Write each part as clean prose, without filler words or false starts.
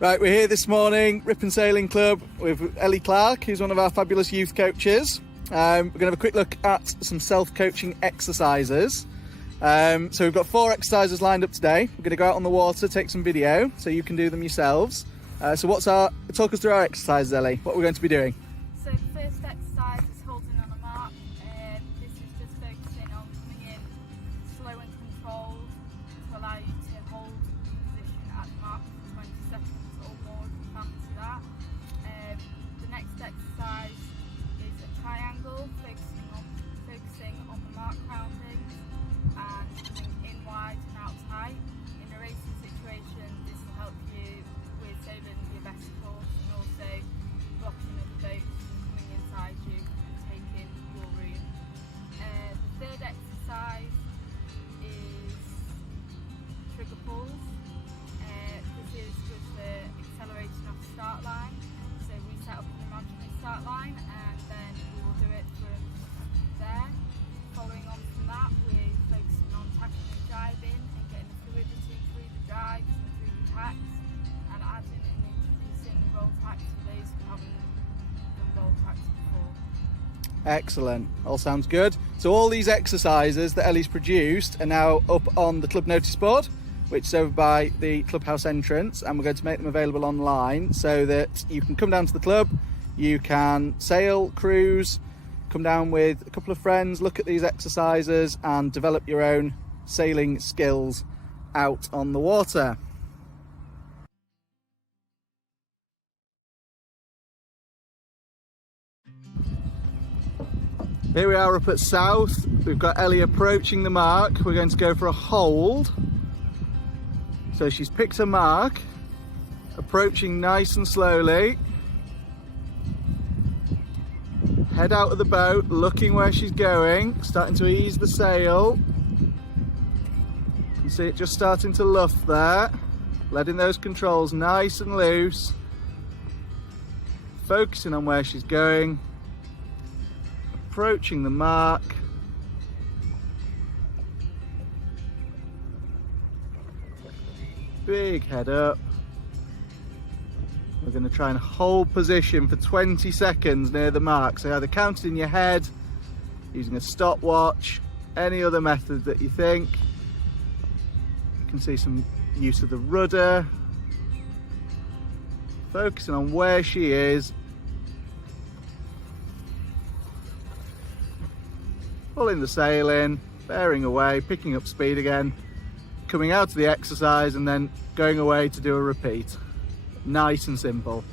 Right, we're here this morning, Ripon Sailing Club, with Ellie Clark, who's one of our fabulous youth coaches. We're going to have a quick look at some self-coaching exercises. So we've got 4 exercises lined up today. We're going to go out on the water, take some video, so you can do them yourselves. Talk us through our exercises, Ellie. What we're going to be doing. So the first exercise is holding on a mark. This is just focusing on coming in slow and controlled to allow you to hold position at the mark for 20 seconds or more if you fancy that. The next exercise is a triangle, focusing on the mark roundings and coming in wide and out tight. In a racing situation, this will help you with sailing your best course and also blocking of the boats coming inside you and taking your room. The third exercise is trigger pulls. This is with the acceleration off the start line. So we set up an imaginary start line and then we will do it from there. Following on from that, we're focusing on tackling and jibing and getting the fluidity through the jibes and through the tacks, and adding and introducing roll tacks for those who haven't done roll tacks before. Excellent, all sounds good. So all these exercises that Ellie's produced are now up on the club notice board, which is over by the clubhouse entrance, and we're going to make them available online so that you can come down to the club, you can sail, cruise, come down with a couple of friends, look at these exercises and develop your own sailing skills out on the water. Here we are up at South. We've got Ellie approaching the mark. We're going to go for a hold. So she's picked a mark, approaching nice and slowly. Head out of the boat, looking where she's going, starting to ease the sail. You can see it just starting to luff there, letting those controls nice and loose. Focusing on where she's going, approaching the mark. Big head up. We're going to try and hold position for 20 seconds near the mark. So either count it in your head, using a stopwatch, any other method that you think. You can see some use of the rudder. Focusing on where she is. Pulling the sail in, bearing away, picking up speed again. Coming out of the exercise and then going away to do a repeat. Nice and simple.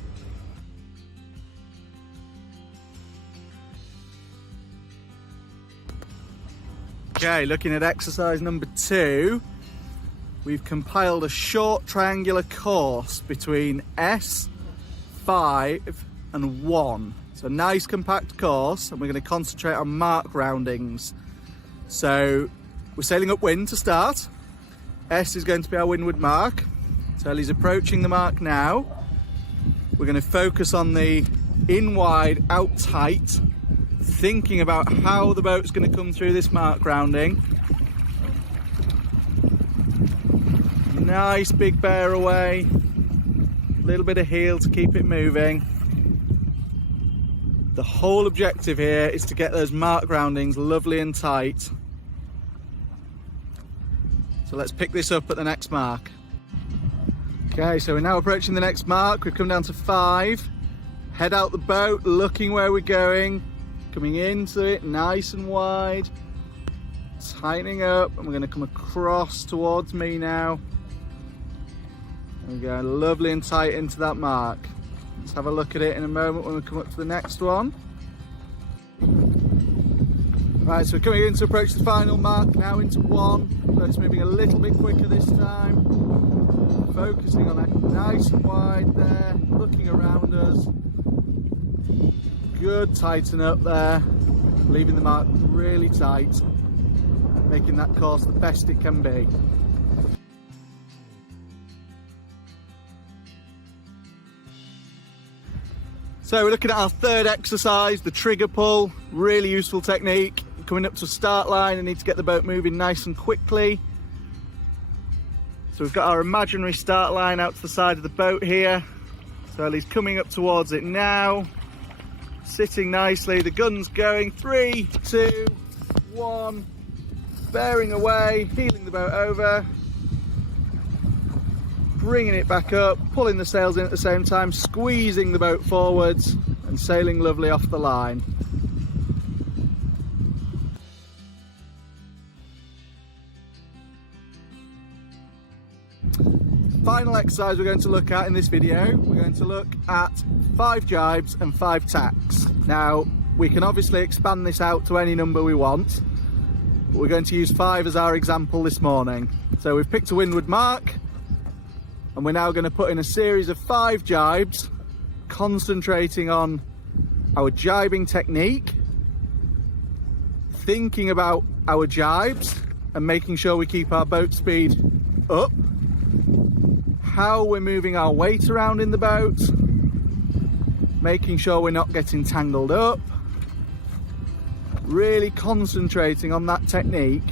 Okay, looking at exercise number 2, we've compiled a short triangular course between S, 5 and 1. So a nice compact course, and we're going to concentrate on mark roundings. So we're sailing upwind to start. S is going to be our windward mark. So Ellie's approaching the mark now. We're going to focus on the in wide, out tight, thinking about how the boat's going to come through this mark rounding. Nice big bear away, a little bit of heel to keep it moving. The whole objective here is to get those mark roundings lovely and tight. So let's pick this up at the next mark. Okay, so we're now approaching the next mark. We've come down to 5. Head out the boat, looking where we're going, coming into it nice and wide, tightening up, and we're going to come across towards me now. There we go, lovely and tight into that mark. Let's have a look at it in a moment when we come up to the next one. Right, so we're coming in to approach the final mark now, into 1. Boat's moving a little bit quicker this time. Focusing on it nice and wide there, looking around us. Good tighten up there, leaving the mark really tight, making that course the best it can be. So we're looking at our third exercise, the trigger pull. Really useful technique. Coming up to a start line, I need to get the boat moving nice and quickly. So we've got our imaginary start line out to the side of the boat here. So Ellie's coming up towards it now, sitting nicely, the gun's going, 3, 2, 1, bearing away, heeling the boat over, bringing it back up, pulling the sails in at the same time, squeezing the boat forwards and sailing lovely off the line. Final exercise we're going to look at in this video, we're going to look at 5 jibes and 5 tacks. Now, we can obviously expand this out to any number we want, but we're going to use 5 as our example this morning. So we've picked a windward mark, and we're now going to put in a series of 5 jibes, concentrating on our jibing technique, thinking about our jibes and making sure we keep our boat speed up, how we're moving our weight around in the boat, making sure we're not getting tangled up, really concentrating on that technique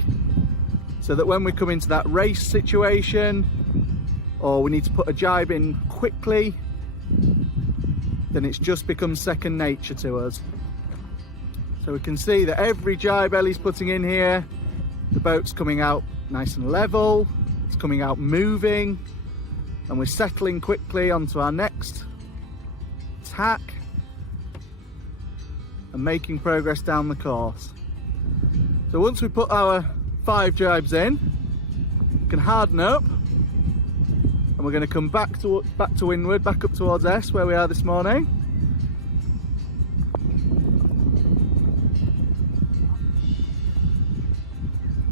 so that when we come into that race situation or we need to put a jibe in quickly, then it's just become second nature to us. So we can see that every jibe Ellie's putting in here, the boat's coming out nice and level, it's coming out moving, and we're settling quickly onto our next tack and making progress down the course. So once we put our 5 jibes in, we can harden up, and we're going to come back to windward, back up towards S where we are this morning.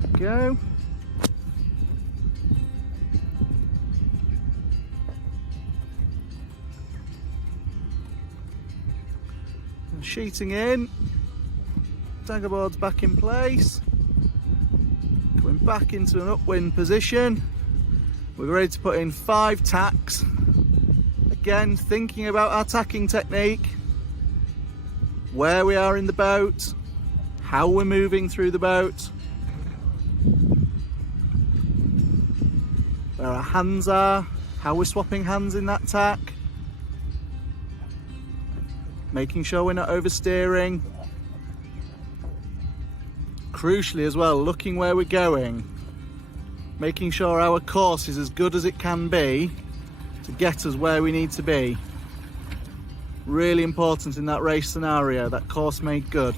There we go. Sheeting in, dagger boards back in place, coming back into an upwind position. We're ready to put in 5 tacks. Again, thinking about our tacking technique, where we are in the boat, how we're moving through the boat, where our hands are, how we're swapping hands in that tack, making sure we're not oversteering. Crucially as well, looking where we're going, making sure our course is as good as it can be to get us where we need to be. Really important in that race scenario, that course made good.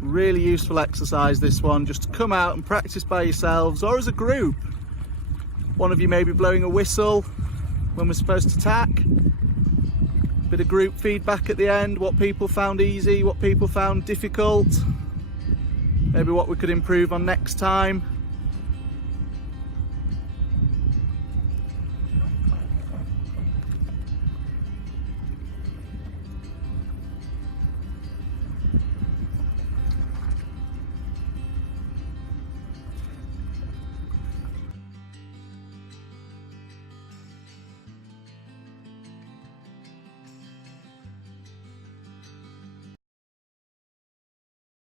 Really useful exercise this one, just to come out and practice by yourselves or as a group. One of you may be blowing a whistle when we're supposed to tack. Bit of group feedback at the end, what people found easy, what people found difficult, maybe what we could improve on next time.